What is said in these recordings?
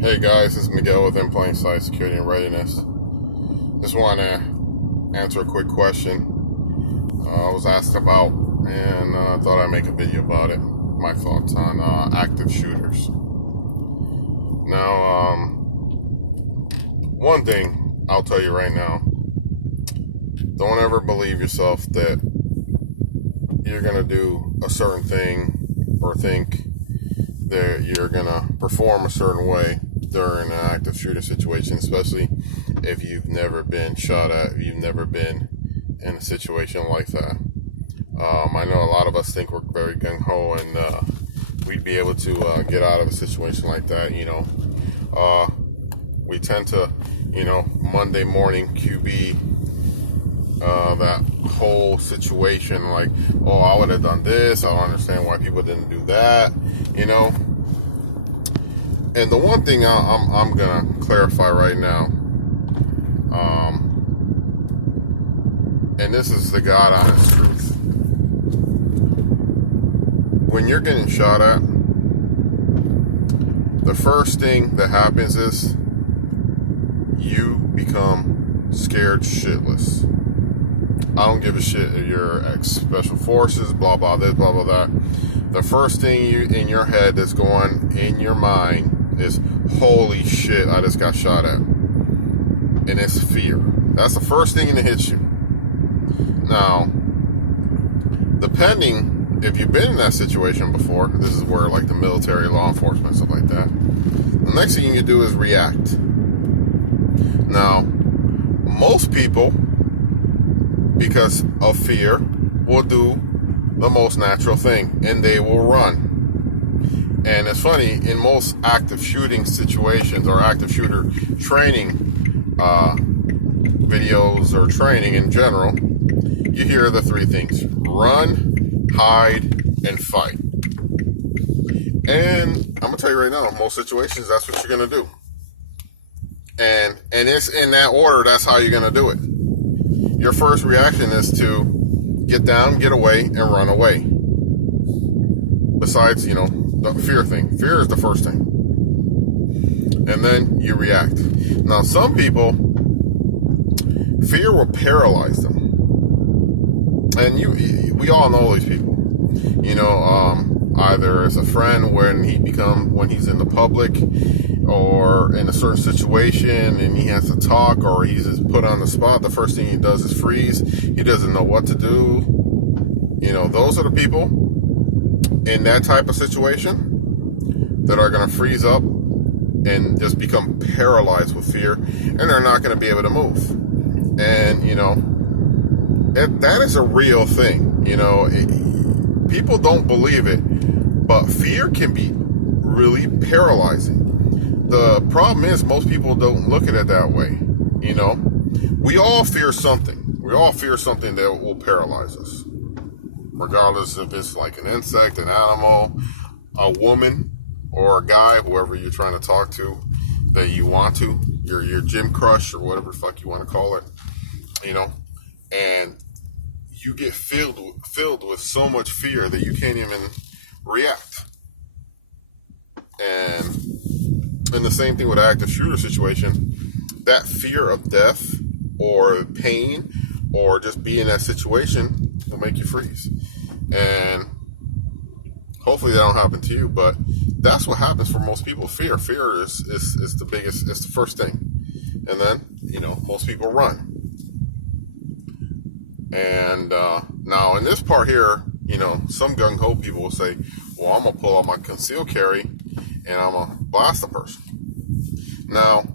Hey guys, this is Miguel with In Plain Sight Security and Readiness. Just want to answer a quick question I was asked about, and I thought I'd make a video about it. My thoughts on active shooters. Now, one thing I'll tell you right now: don't ever believe yourself that you're gonna do a certain thing or think that you're gonna perform a certain way during an active shooter situation, especially if you've never been shot at, you've never been in a situation like that. I know a lot of us think we're very gung-ho and we'd be able to get out of a situation like that. We tend to, Monday morning QB that whole situation like, oh, I would have done this. I don't understand why people didn't do that, And the one thing I'm gonna clarify right now, and this is the God honest truth. When you're getting shot at, the first thing that happens is you become scared shitless. I don't give a shit if you're ex-special forces, blah, blah, this, blah, blah, that. The first thing in your head that's going in your mind is, holy shit, I just got shot at. And it's fear. That's the first thing that hits you. Now, depending, if you've been in that situation before, this is where like the military, law enforcement, stuff like that, the next thing you do is react. Now, most people, because of fear, will do the most natural thing, and they will run. And it's funny, in most active shooting situations or active shooter training videos or training in general, you hear the three things: run, hide, and fight. And I'm gonna tell you right now, in most situations, that's what you're gonna do. And it's in that order. That's how you're gonna do it. Your first reaction is to get down, get away, and run away. Besides, the fear thing. Fear is the first thing. And then you react. Now, some people, fear will paralyze them. And we all know these people. Either as a friend when he's in the public, or in a certain situation and he has to talk, or he's just put on the spot, the first thing he does is freeze. He doesn't know what to do. Those are the people in that type of situation that are going to freeze up and just become paralyzed with fear, and they're not going to be able to move. And, that is a real thing. People don't believe it, but fear can be really paralyzing. The problem is most people don't look at it that way. We all fear something. We all fear something that will paralyze us. Regardless if it's like an insect, an animal, a woman, or a guy, whoever you're trying to talk to that you want to, your gym crush or whatever the fuck you want to call it, and you get filled with so much fear that you can't even react. And the same thing with an active shooter situation, that fear of death or pain or just being in that situation will make you freeze. And hopefully that don't happen to you, but that's what happens for most people. Fear is the biggest, it's the first thing. And then, most people run. And now in this part here, some gung-ho people will say, well, I'm going to pull out my concealed carry and I'm going to blast the person. Now,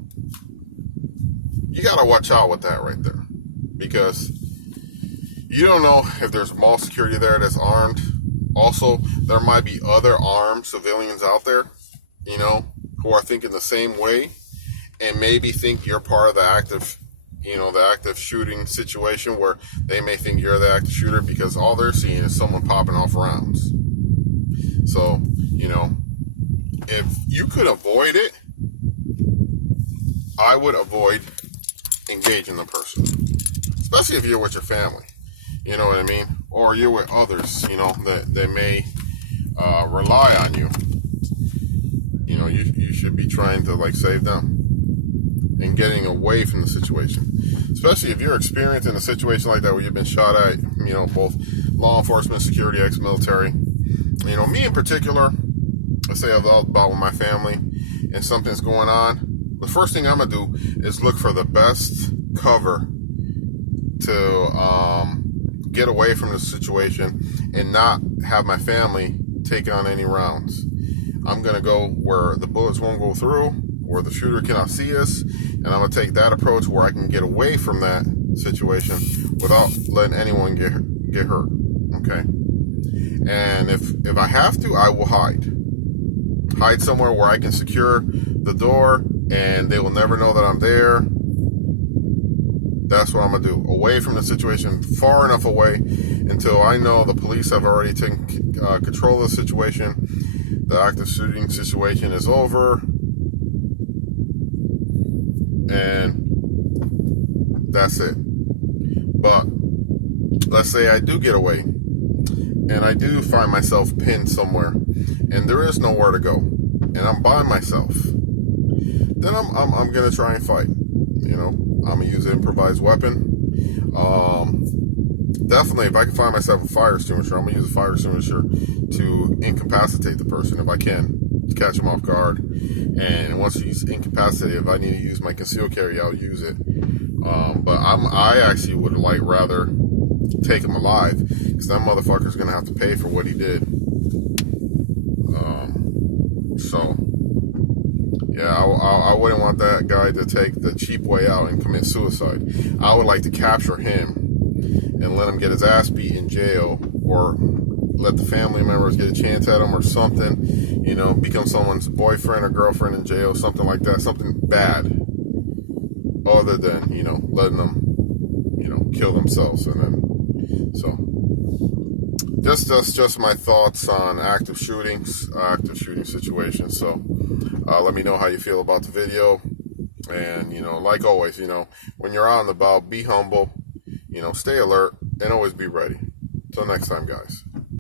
you got to watch out with that right there, because you don't know if there's mall security there that's armed. Also, there might be other armed civilians out there, who are thinking the same way and maybe think you're part of the active shooting situation, where they may think you're the active shooter because all they're seeing is someone popping off rounds. So, if you could avoid it, I would avoid engaging the person, especially if you're with your family, you know what I mean? Or you're with others, that may rely on you. You you should be trying to like save them and getting away from the situation. Especially if you're experienced in a situation like that where you've been shot at, you know, both law enforcement, security, ex-military. You know, me in particular, let's say I'm about with my family and something's going on, the first thing I'm going to do is look for the best cover to get away from the situation and not have my family take on any rounds. I'm going to go where the bullets won't go through, where the shooter cannot see us, and I'm going to take that approach where I can get away from that situation without letting anyone get hurt. Okay? And if I have to, I will hide somewhere where I can secure the door and they will never know that I'm there. That's what I'm going to do. Away from the situation, far enough away until I know the police have already taken control of the situation. The active shooting situation is over. And that's it. But let's say I do get away and I do find myself pinned somewhere and there is nowhere to go and I'm by myself, then I'm gonna try and fight. You know, I'm gonna use an improvised weapon. Definitely, if I can find myself a fire extinguisher, I'm gonna use a fire extinguisher to incapacitate the person if I can, to catch him off guard. And once he's incapacitated, if I need to use my concealed carry, I'll use it. But I actually would like rather take him alive, because that motherfucker's gonna have to pay for what he did. So yeah, I wouldn't want that guy to take the cheap way out and commit suicide. I would like to capture him and let him get his ass beat in jail, or let the family members get a chance at him or something, you know, become someone's boyfriend or girlfriend in jail, something like that, something bad, other than, you know, letting them, you know, kill themselves. And then, so that's just my thoughts on active shooting situations. So let me know how you feel about the video. And, you know, like always, you know, when you're out and about, be humble, you know, stay alert, and always be ready. Till next time, guys.